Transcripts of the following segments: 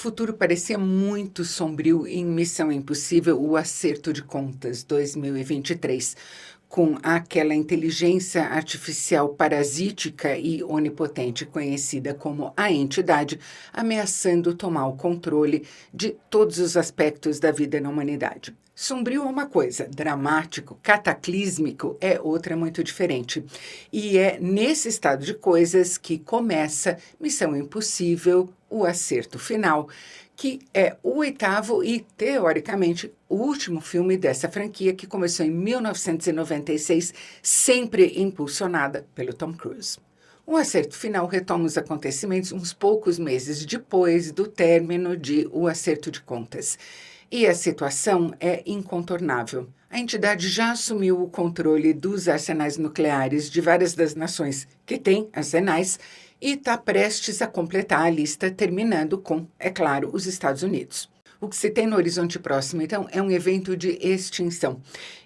futuro parecia muito sombrio em Missão Impossível, o Acerto de Contas 2023, com aquela inteligência artificial parasítica e onipotente conhecida como a entidade, ameaçando tomar o controle de todos os aspectos da vida na humanidade. Sombrio é uma coisa, dramático, cataclísmico é outra muito diferente. E é nesse estado de coisas que começa Missão Impossível, o Acerto Final, que é o oitavo e, teoricamente, o último filme dessa franquia que começou em 1996, sempre impulsionada pelo Tom Cruise. O Acerto Final retoma os acontecimentos uns poucos meses depois do término de O Acerto de Contas. E a situação é incontornável. A entidade já assumiu o controle dos arsenais nucleares de várias das nações que têm arsenais e está prestes a completar a lista, terminando com, é claro, os Estados Unidos. O que se tem no horizonte próximo, então, é um evento de extinção.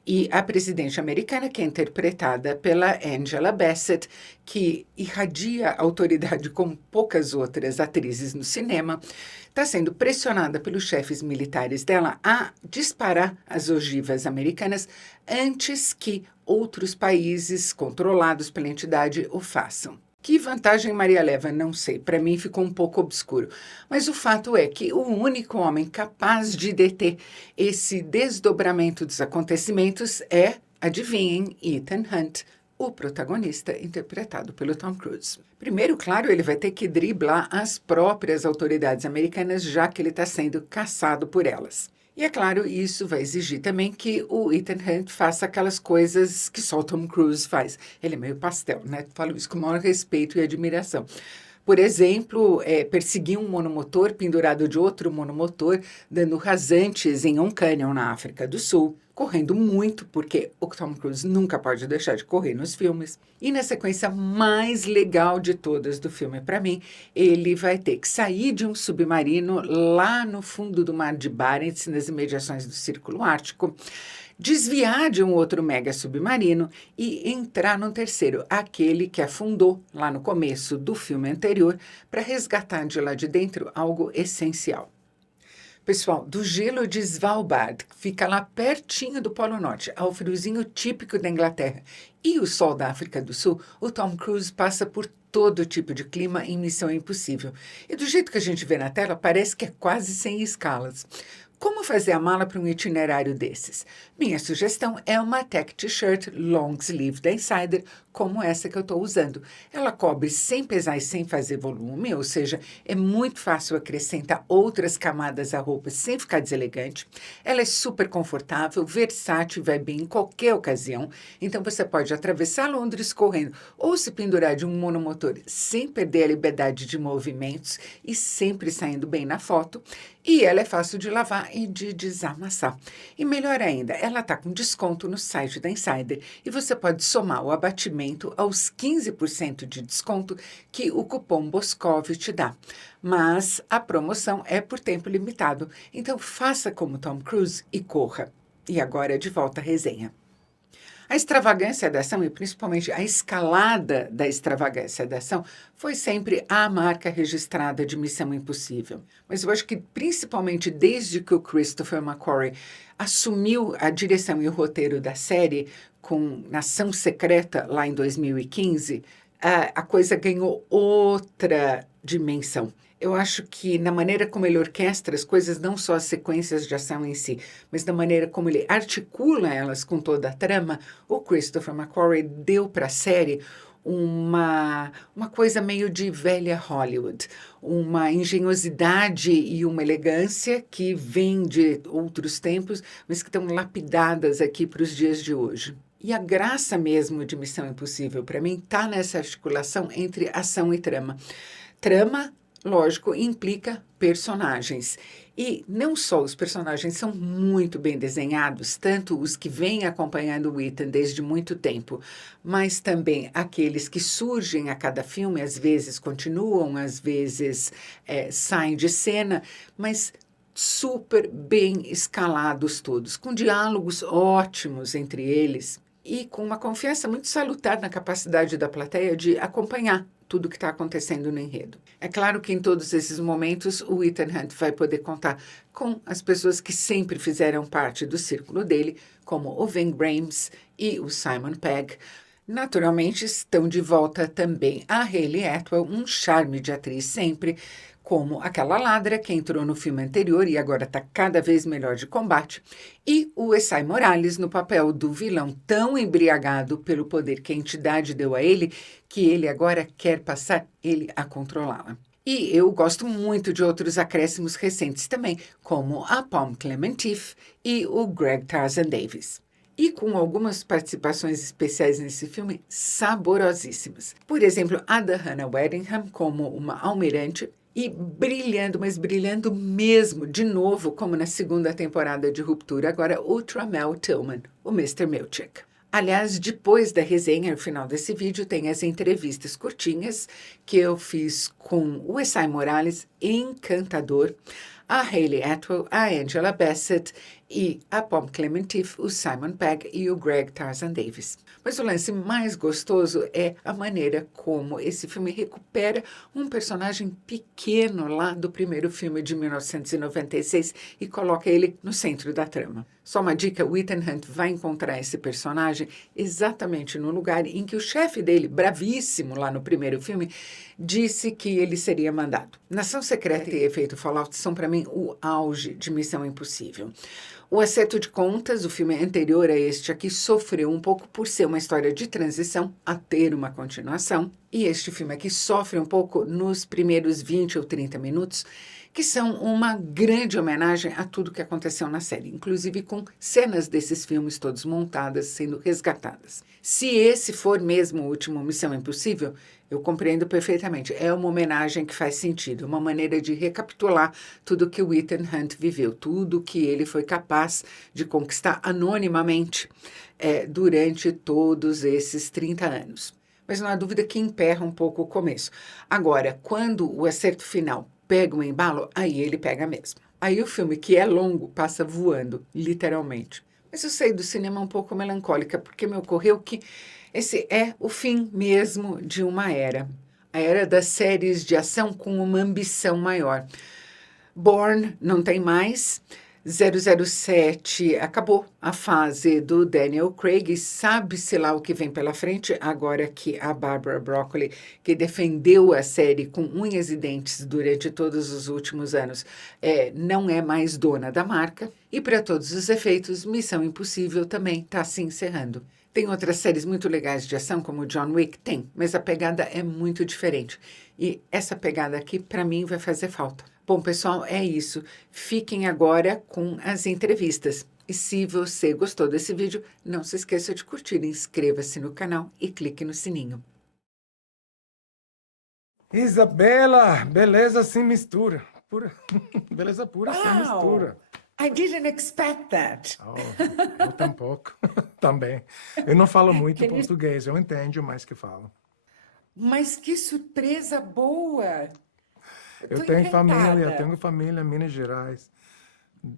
E a presidente americana, que é interpretada pela Angela Bassett, que irradia autoridade como poucas outras atrizes no cinema, está sendo pressionada pelos chefes militares dela a disparar as ogivas americanas antes que outros países controlados pela entidade o façam. Que vantagem Maria leva? Não sei. Para mim ficou um pouco obscuro. Mas o fato é que o único homem capaz de deter esse desdobramento dos acontecimentos é, adivinhem, Ethan Hunt, o protagonista interpretado pelo Tom Cruise. Primeiro, claro, ele vai ter que driblar as próprias autoridades americanas, já que ele está sendo caçado por elas. E é claro, isso vai exigir também que o Ethan Hunt faça aquelas coisas que só o Tom Cruise faz. Ele é meio pastel, né? Falo isso com o maior respeito e admiração. Por exemplo, perseguir um monomotor pendurado de outro monomotor, dando rasantes em um cânion na África do Sul, correndo muito, porque o Tom Cruise nunca pode deixar de correr nos filmes. E na sequência mais legal de todas do filme, para mim, ele vai ter que sair de um submarino lá no fundo do mar de Barents, nas imediações do Círculo Ártico, desviar de um outro mega submarino e entrar no terceiro, aquele que afundou lá no começo do filme anterior, para resgatar de lá de dentro algo essencial. Pessoal, do gelo de Svalbard, que fica lá pertinho do Polo Norte, ao friozinho típico da Inglaterra, e o sol da África do Sul, o Tom Cruise passa por todo tipo de clima em Missão Impossível. E do jeito que a gente vê na tela, parece que é quase sem escalas. Como fazer a mala para um itinerário desses? Minha sugestão é uma tech t-shirt long sleeve da Insider, como essa que eu estou usando. Ela cobre sem pesar e sem fazer volume, ou seja, é muito fácil acrescentar outras camadas à roupa sem ficar deselegante. Ela é super confortável, versátil e vai bem em qualquer ocasião. Então você pode atravessar Londres correndo ou se pendurar de um monomotor sem perder a liberdade de movimentos e sempre saindo bem na foto. E ela é fácil de lavar e de desamassar. E melhor ainda, ela está com desconto no site da Insider e você pode somar o abatimento aos 15% de desconto que o cupom Boscov te dá. Mas a promoção é por tempo limitado, então faça como Tom Cruise e corra. E agora de volta à resenha. A extravagância da ação e principalmente a escalada da extravagância da ação foi sempre a marca registrada de Missão Impossível. Mas eu acho que principalmente desde que o Christopher McQuarrie assumiu a direção e o roteiro da série com Nação Secreta lá em 2015, a coisa ganhou outra dimensão. Eu acho que na maneira como ele orquestra as coisas, não só as sequências de ação em si, mas na maneira como ele articula elas com toda a trama, o Christopher McQuarrie deu para a série uma coisa meio de velha Hollywood, uma engenhosidade e uma elegância que vem de outros tempos, mas que estão lapidadas aqui para os dias de hoje. E a graça mesmo de Missão Impossível, para mim, está nessa articulação entre ação e trama. Trama, lógico, implica personagens. E não só os personagens são muito bem desenhados, tanto os que vêm acompanhando o Ethan desde muito tempo, mas também aqueles que surgem a cada filme, às vezes continuam, às vezes saem de cena, mas super bem escalados todos, com diálogos ótimos entre eles. E com uma confiança muito salutar na capacidade da plateia de acompanhar tudo que está acontecendo no enredo. É claro que em todos esses momentos o Ethan Hunt vai poder contar com as pessoas que sempre fizeram parte do círculo dele, como o Ving Rhames e o Simon Pegg. Naturalmente estão de volta também a Hayley Atwell, um charme de atriz sempre, como aquela ladra que entrou no filme anterior e agora está cada vez melhor de combate, e o Esai Morales no papel do vilão tão embriagado pelo poder que a entidade deu a ele, que ele agora quer passar ele a controlá-la. E eu gosto muito de outros acréscimos recentes também, como a Klementieff e o Greg Tarzan Davis. E com algumas participações especiais nesse filme saborosíssimas. Por exemplo, a da Hannah Waddingham como uma almirante, e brilhando, mas brilhando mesmo, de novo, como na segunda temporada de Ruptura, agora o Tramell Tillman, o Mr. Milchick. Aliás, depois da resenha, no final desse vídeo, tem as entrevistas curtinhas que eu fiz com o Esai Morales, encantador, a Hayley Atwell, a Angela Bassett e a Klementieff, o Simon Pegg e o Greg Tarzan Davis. Mas o lance mais gostoso é a maneira como esse filme recupera um personagem pequeno lá do primeiro filme de 1996 e coloca ele no centro da trama. Só uma dica, o Ethan Hunt vai encontrar esse personagem exatamente no lugar em que o chefe dele, bravíssimo lá no primeiro filme, disse que ele seria mandado. Nação Secreta e Efeito Fallout são para mim o auge de Missão Impossível. O Acerto de Contas, o filme anterior a este aqui, sofreu um pouco por ser uma história de transição a ter uma continuação. E este filme aqui sofre um pouco nos primeiros 20 ou 30 minutos, que são uma grande homenagem a tudo que aconteceu na série, inclusive com cenas desses filmes todos montadas, sendo resgatadas. Se esse for mesmo o último Missão Impossível, eu compreendo perfeitamente. É uma homenagem que faz sentido, uma maneira de recapitular tudo que o Ethan Hunt viveu, tudo que ele foi capaz de conquistar anonimamente durante todos esses 30 anos. Mas não há dúvida que emperra um pouco o começo. Agora, quando o acerto final pega um embalo, aí ele pega mesmo. Aí o filme, que é longo, passa voando, literalmente. Mas eu saí do cinema um pouco melancólica, porque me ocorreu que esse é o fim mesmo de uma era. A era das séries de ação com uma ambição maior. Bourne não tem mais. 007 acabou a fase do Daniel Craig, sabe-se lá o que vem pela frente, agora que a Barbara Broccoli, que defendeu a série com unhas e dentes durante todos os últimos anos, não é mais dona da marca. E para todos os efeitos, Missão Impossível também está se encerrando. Tem outras séries muito legais de ação, como John Wick? Tem, mas a pegada é muito diferente. E essa pegada aqui, para mim, vai fazer falta. Bom, pessoal, é isso. Fiquem agora com as entrevistas. E se você gostou desse vídeo, não se esqueça de curtir, inscreva-se no canal e clique no sininho. Isabela, beleza sem mistura. Pura. Beleza pura sem Wow! mistura. I didn't expect that. Oh, eu tampouco. Também. Eu não falo muito Can you- português, eu entendo mais que falo. Mas que surpresa boa! Eu Tô tenho encantada. família em Minas Gerais.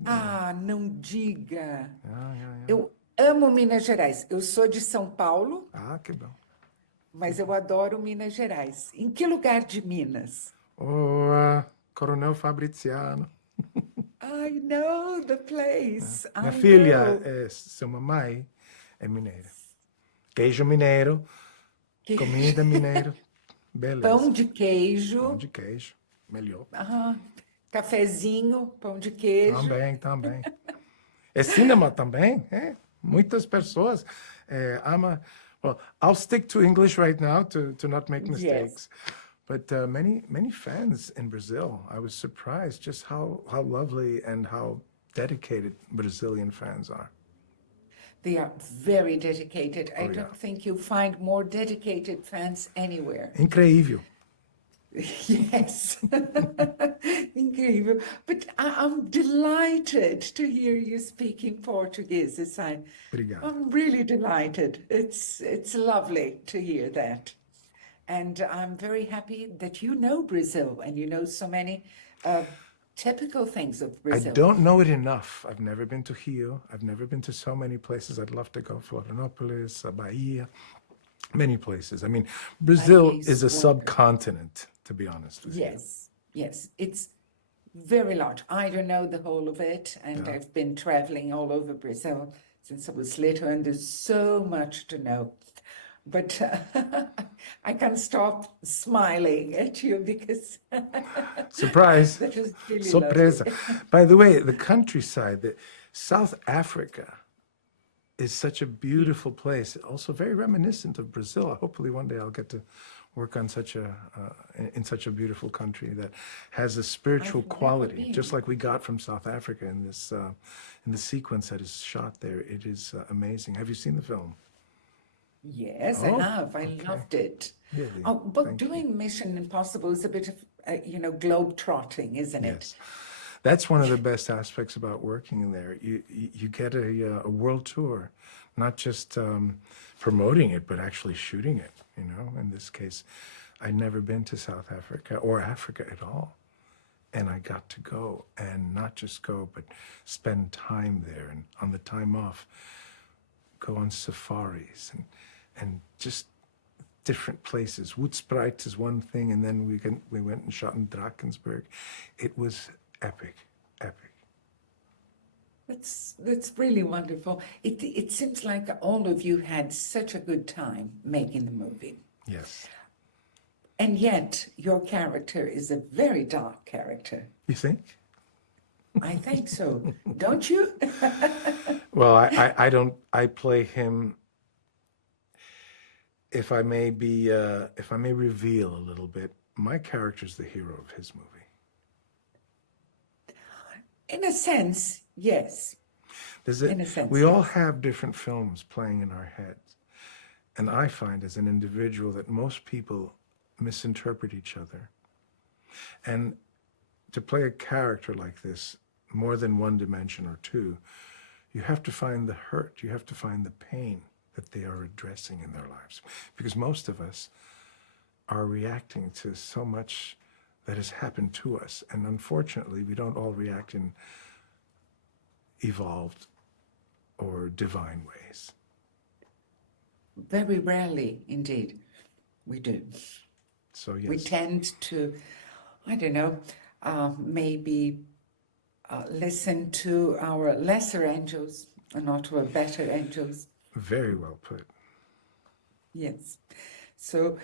Ah, não diga. Ah. Eu amo Minas Gerais. Eu sou de São Paulo, Ah, que bom. mas eu adoro Minas Gerais. Em que lugar de Minas? Oh, Coronel Fabriciano. I know the place. Minha I filha, know. seu mamãe, é mineira. Queijo mineiro, Que- comida mineira. Beleza. Pão de queijo. Pão de queijo, melhor. Cafezinho, pão de queijo. Também. É cinema também, muitas pessoas amam. Well, I'll stick to English right now to not make mistakes. But many fans in Brazil. I was surprised just how lovely and how dedicated Brazilian fans are. They are very dedicated. I yeah. don't think you find more dedicated fans anywhere. Incrível. Yes. Incrível. But I'm delighted to hear you speaking Portuguese, Esai. Obrigado. I'm really delighted. It's lovely to hear that. And I'm very happy that you know Brazil and you know so many typical things of Brazil. I don't know it enough. I've never been to Rio. I've never been to so many places I'd love to go. Florianópolis, Bahia. Many places. I mean, Brazil Highways, is a water. subcontinent, to be honest with you. Yes, it's very large. I don't know the whole of it, and I've been traveling all over Brazil since I was little, and there's so much to know. But I can't stop smiling at you because Surprise. that was really Sorpresa. lovely. By the way, the countryside, South Africa is such a beautiful place, also very reminiscent of Brazil. Hopefully one day I'll get to work on in such a beautiful country that has a spiritual I've never quality, been. just like we got from South Africa in the sequence that is shot there. It is amazing. Have you seen the film? Yes, Oh, I have. I okay. loved it. Really? Oh, but Thank you. doing Mission Impossible is a bit of, globe trotting, isn't it? Yes. That's one of the best aspects about working in there. You get a world tour, not just promoting it, but actually shooting it. In this case, I'd never been to South Africa or Africa at all. And I got to go, and not just go, but spend time there, and on the time off, go on safaris and just different places. Woodspruit is one thing, and then we went and shot in Drakensberg. It was epic. That's really wonderful. It seems like all of you had such a good time making the movie. Yes. And yet your character is a very dark character. You think? I think so. Don't you? Well, I don't. I play him. If I may reveal a little bit, my character's the hero of his movie. In a sense, yes. In a sense, We all yes. have different films playing in our heads. And I find as an individual that most people misinterpret each other. And to play a character like this, more than one dimension or two, you have to find the hurt, you have to find the pain that they are addressing in their lives. Because most of us are reacting to so much that has happened to us. And unfortunately, we don't all react in evolved or divine ways. Very rarely, indeed, we do. So yes. We tend to, I don't know, maybe listen to our lesser angels and not to our better angels. Very well put. Yes. So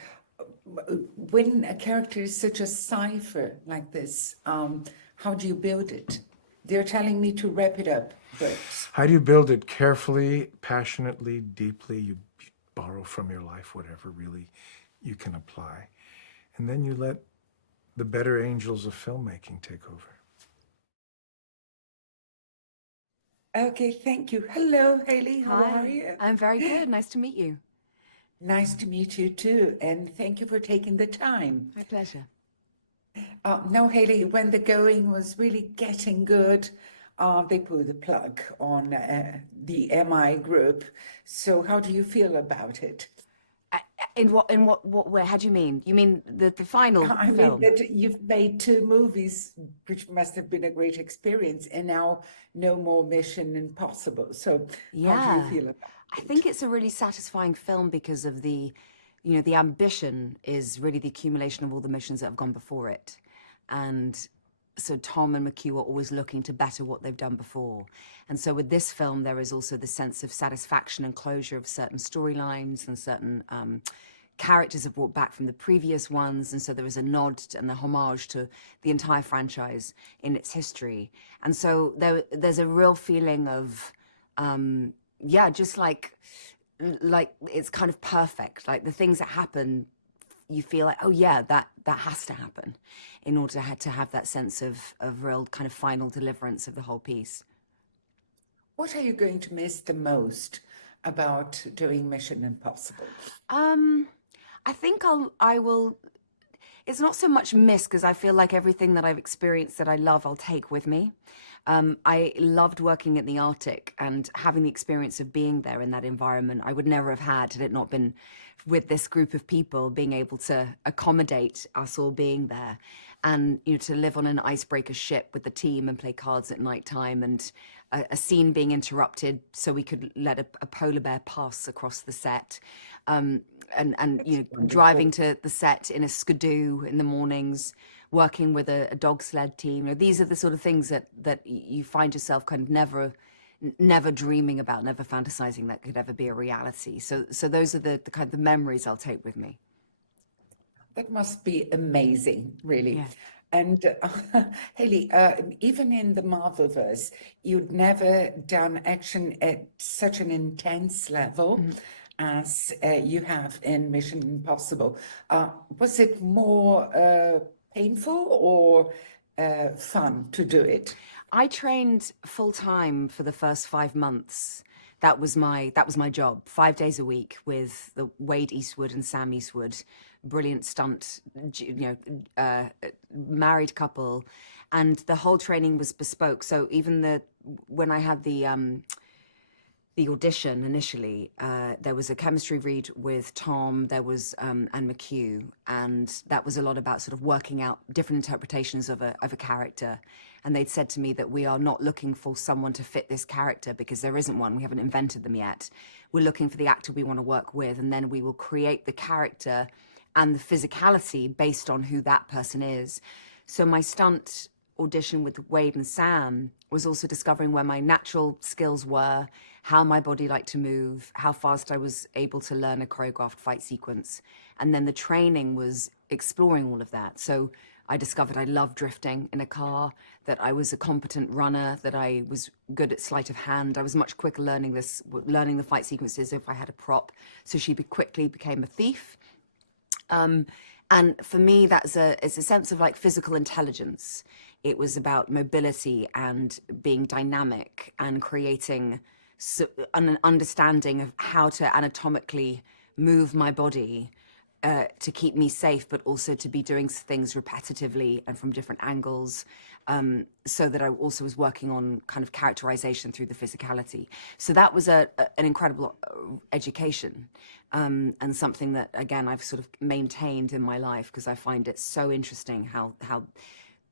when a character is such a cipher like this, how do you build it? They're telling me to wrap it up, but... How do you build it? Carefully, passionately, deeply. You borrow from your life whatever really you can apply. And then you let the better angels of filmmaking take over. Okay, thank you. Hello, Hayley. How are you? I'm very good. Nice to meet you. Nice to meet you too, and thank you for taking the time. My pleasure. No, Hayley, when the going was really getting good, they pulled the plug on the MI group. So how do you feel about it? In what way? How do you mean? You mean the final I mean film? that you've made 2 movies, which must have been a great experience, and now no more Mission Impossible. So how do you Yeah. feel about I it? think it's a really satisfying film because of the ambition is really the accumulation of all the missions that have gone before it. And so Tom and McHugh are always looking to better what they've done before. And so with this film, there is also the sense of satisfaction and closure of certain storylines and certain characters have brought back from the previous ones. And so there is a nod and a homage to the entire franchise in its history. And so there's a real feeling of, just like it's kind of perfect. Like the things that happen, you feel like, oh yeah, that has to happen in order to have that sense of real kind of final deliverance of the whole piece. What are you going to miss the most about doing Mission Impossible? I think I will. It's not so much miss because I feel like everything that I've experienced that I love, I'll take with me. I loved working at the Arctic and having the experience of being there in that environment. I would never have had it not been with this group of people being able to accommodate us all being there. and to live on an icebreaker ship with the team and play cards at night time, and a scene being interrupted so we could let a polar bear pass across the set, and driving to the set in a skidoo in the mornings, working with a dog sled team. These are the sort of things that you find yourself kind of never dreaming about, never fantasizing that could ever be a reality. So those are the kind of the memories I'll take with me. That must be amazing, really. Yeah. And Hayley, even in the Marvelverse, you'd never done action at such an intense level as you have in Mission Impossible. Was it more painful or fun to do it? I trained full time for the first 5 months. That was my job, 5 days a week with the Wade Eastwood and Sam Eastwood, brilliant stunt, married couple, and the whole training was bespoke. So even when I had the audition initially, there was a chemistry read with Tom, there was and McHugh, and that was a lot about sort of working out different interpretations of a character. And they'd said to me that we are not looking for someone to fit this character because there isn't one. We haven't invented them yet. We're looking for the actor we want to work with, and then we will create the character and the physicality based on who that person is. So my stunt audition with Wade and Sam was also discovering where my natural skills were, how my body liked to move, how fast I was able to learn a choreographed fight sequence. And then the training was exploring all of that. So I discovered I loved drifting in a car, that I was a competent runner, that I was good at sleight of hand. I was much quicker learning the fight sequences if I had a prop. So she quickly became a thief. And for me, it's a sense of like physical intelligence. It was about mobility and being dynamic and creating an understanding of how to anatomically move my body to keep me safe, but also to be doing things repetitively and from different angles, so that I also was working on kind of characterization through the physicality. So that was an incredible education, and something that, again, I've sort of maintained in my life because I find it so interesting how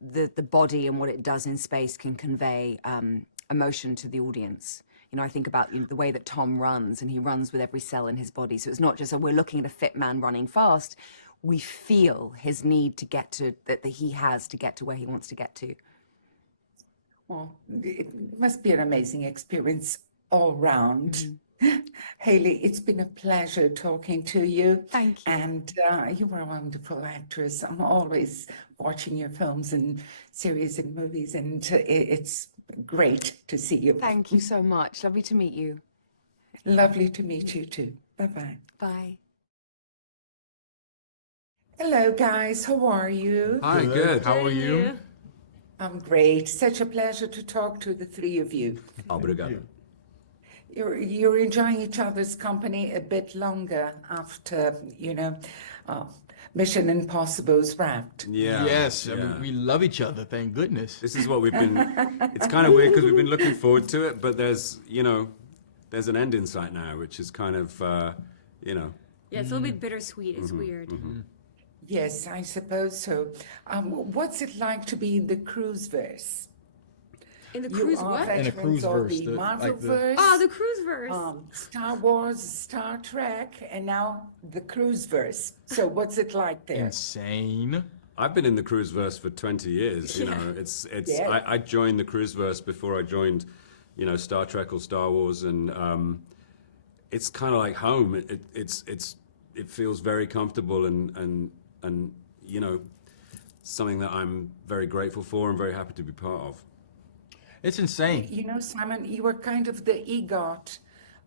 the body and what it does in space can convey emotion to the audience. I think about the way that Tom runs, and he runs with every cell in his body. So it's not just, we're looking at a fit man running fast. We feel his need to get to, that he has to get to where he wants to get to. Well, it must be an amazing experience all round. Hayley, it's been a pleasure talking to you. Thank you. And you are a wonderful actress. I'm always watching your films and series and movies, and it's great to see you. Thank you so much. Lovely to meet you. Lovely to meet you too. Bye-bye. Bye. Hello, guys. How are you? Hi, good. How are you? I'm great. Such a pleasure to talk to the three of you. Obrigado. You're enjoying each other's company a bit longer after, Mission Impossible's wrapped. Yeah. Yes, I yeah. mean, we love each other, thank goodness. This is what we've been. It's kind of weird because we've been looking forward to it, but there's an end in sight now, which is kind of, Yeah, it's a little bit bittersweet. It's weird. Yes, I suppose so. What's it like to be in the Cruiseverse? In the You cruise, are what? In a veterans of Cruiseverse, the like the- Marvelverse, Oh, the cruise verse. Star Wars, Star Trek, and now the Cruiseverse. So what's it like there? Insane. I've been in the Cruiseverse for 20 years. You know, it's. Yeah. I joined the Cruiseverse before I joined, Star Trek or Star Wars, and it's kind of like home. It feels very comfortable and something that I'm very grateful for and very happy to be part of. It's insane. Simon, you were kind of the EGOT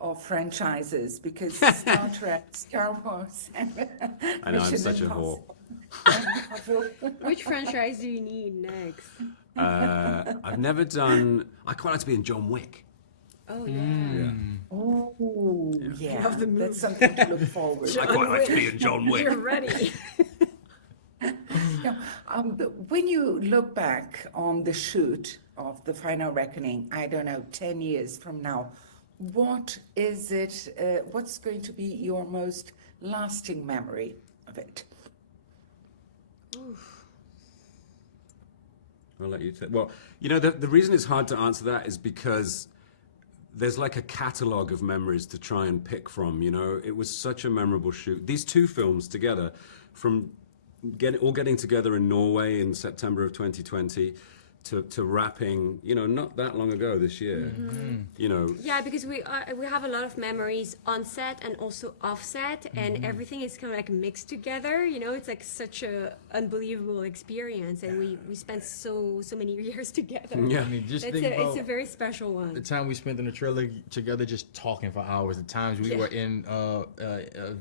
of franchises because Star Trek, Star Wars, and I know, I'm Mission such a whore. Impossible. Which franchise do you need next? I've never done. I quite like to be in John Wick. Oh, yeah. Oh, yeah. Love the movie. That's something to look forward to. I quite like to be in John Wick. You're ready. Now, when you look back on the shoot of The Final Reckoning, I don't know, 10 years from now, what is it, what's going to be your most lasting memory of it? I'll let you take. Well, you know, the reason it's hard to answer that is because there's like a catalogue of memories to try and pick from, you know. It was such a memorable shoot. These two films together, from getting together in Norway in September of 2020 to wrapping, you know, not that long ago this year, you know. Yeah, because we have a lot of memories on set and also off set, and everything is kind of like mixed together. You know, it's like such a unbelievable experience, and we spent so many years together. Yeah. I mean, just It's think about it's a very special one. the time we spent in the trailer together just talking for hours. The times we were in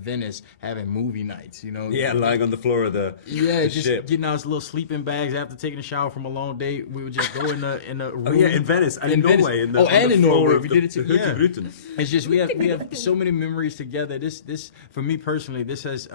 Venice having movie nights, you know. Yeah, lying on the floor of the Just ship. getting our little sleeping bags after taking a shower from a long day. We would just go in the room. Oh yeah, in Venice and in Norway. And in Norway, we did it the together. Hurtigruten. It's just we have so many memories together. This for me personally, this has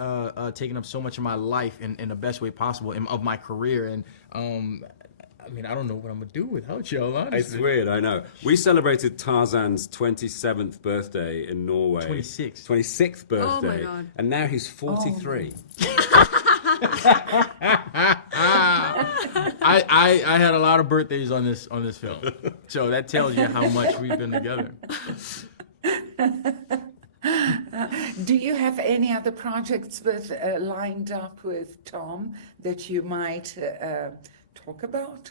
taken up so much of my life in the best way possible of my career. And I mean, I don't know what I'm gonna do without y'all. Honestly, It's weird, I know. We celebrated Tarzan's 27th birthday in Norway. 26th birthday. God. And now he's 43. I had a lot of birthdays on this film, so that tells you how much we've been together. Do you have any other projects lined up with Tom that you might talk about?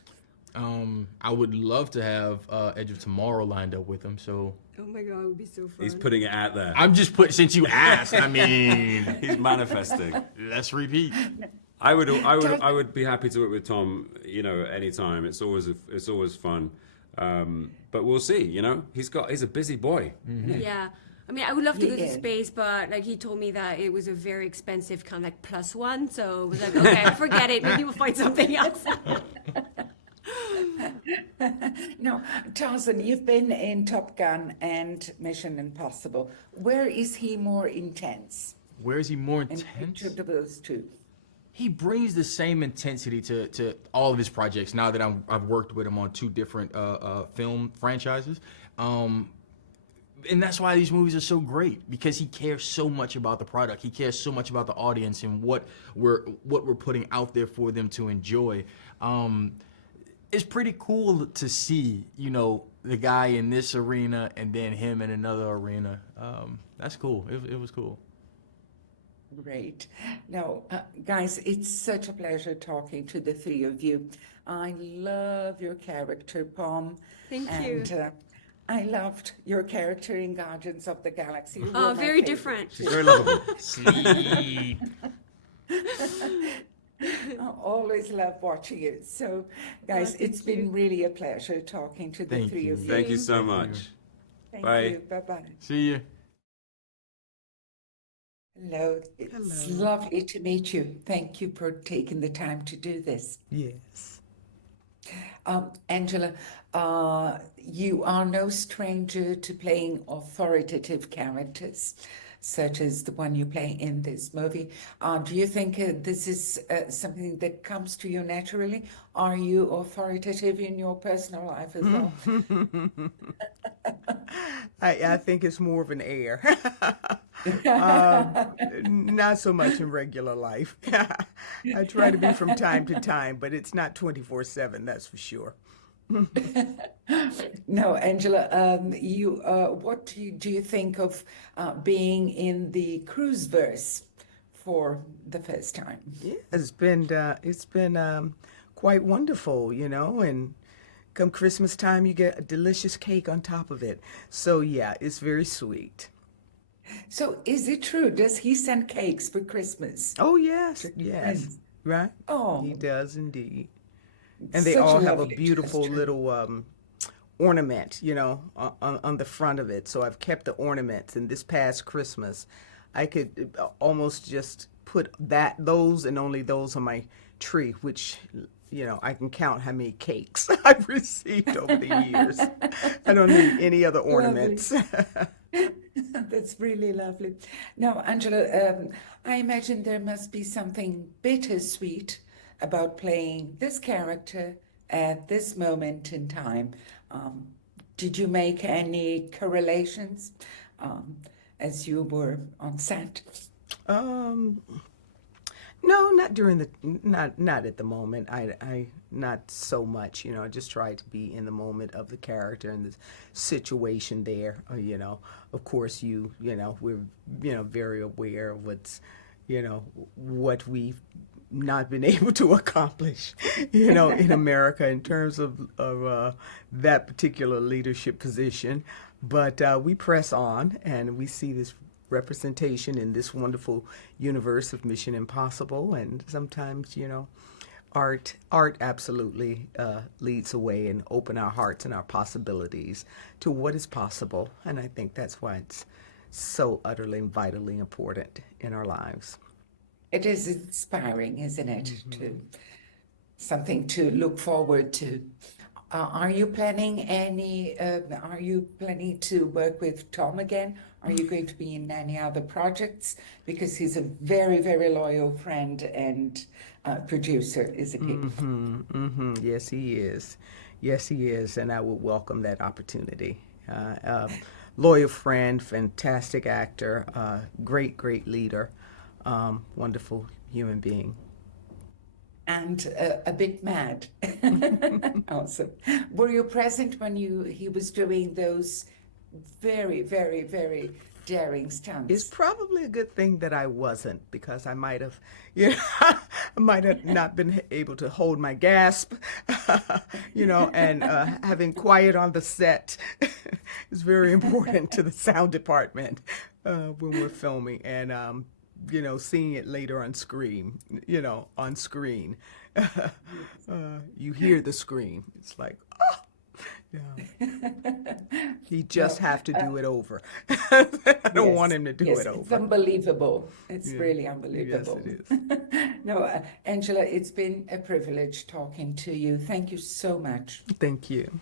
I would love to have Edge of Tomorrow lined up with him. So Oh my god, it would be so fun. He's putting it out there. I'm just since you asked. I mean, He's manifesting. let's repeat. I would be happy to work with Tom, you know, anytime. It's always fun. But we'll see, you know. He's a busy boy. Yeah. I mean, I would love to go to Yeah. space, but like he told me that it was a very expensive kind of like +1, so it was like, okay, forget it. Maybe we'll find something else. No, Tarzan, you've been in Top Gun and Mission Impossible. Where is he more intense? Where is he more In intense? each of those two? He brings the same intensity to all of his projects. Now that I've worked with him on two different film franchises, and that's why these movies are so great, because he cares so much about the product. He cares so much about the audience and what we're putting out there for them to enjoy. It's pretty cool to see, you know, the guy in this arena and then him in another arena. That's cool. It was cool. Great. Now, guys, it's such a pleasure talking to the three of you. I love your character, Pom. Thank and, you. I loved your character in Guardians of the Galaxy. You were Oh, my very favorite. different. He's very lovable. Sleep. I always love watching it. So, guys, thank it's been really a pleasure talking to the Thank three you. of you. Thank you so much. Thank Bye. you. Bye-bye. See ya. Hello. It's lovely to meet you. Thank you for taking the time to do this. Yes. Angela, you are no stranger to playing authoritative characters, such as the one you play in this movie. Do you think this is something that comes to you naturally? Are you authoritative in your personal life as well? I think it's more of an air. Not so much in regular life. I try to be from time to time, but it's not 24/7, that's for sure. No, Angela, what do you think of being in the Cruiseverse for the first time? Yeah, it's been quite wonderful, you know, and come Christmas time, you get a delicious cake on top of it. So yeah, it's very sweet. So is it true? Does he send cakes for Christmas? Oh yes, yes, friends. right. Oh. He does indeed. And they Such a all have a lovely beautiful gesture. little ornament, you know, on the front of it. So I've kept the ornaments. And this past Christmas, I could almost just put those and only those on my tree, which, you know, I can count how many cakes I've received over the years. I don't need any other ornaments. That's really lovely. Now, Angela, I imagine there must be something bittersweet about playing this character at this moment in time. Did you make any correlations as you were on set? No, not during the not at the moment. I not so much. You know, I just try to be in the moment of the character and the situation there. You know, of course, we're very aware of what we've not been able to accomplish, in America in terms of that particular leadership position. But we press on, and we see this representation in this wonderful universe of Mission Impossible. And sometimes, art absolutely leads the way and open our hearts and our possibilities to what is possible. And I think that's why it's so utterly and vitally important in our lives. It is inspiring, isn't it? To something to look forward to. Are you planning to work with Tom again? Are you going to be in any other projects? Because he's a very, very loyal friend and producer, isn't he? Yes, he is. Yes, he is. And I would welcome that opportunity. Loyal friend, fantastic actor, great leader, wonderful human being. And a bit mad. Awesome. Were you present when he was doing those very, very, very daring stunts? It's probably a good thing that I wasn't, because I might have, not been able to hold my gasp, and having quiet on the set is very important to the sound department when we're filming. And seeing it later on screen, you hear the scream. It's like, oh, yeah. He just have to do it over. I don't want him to do it over. It's unbelievable. It's really unbelievable. Yes, it is. No, Angela, it's been a privilege talking to you. Thank you so much. Thank you.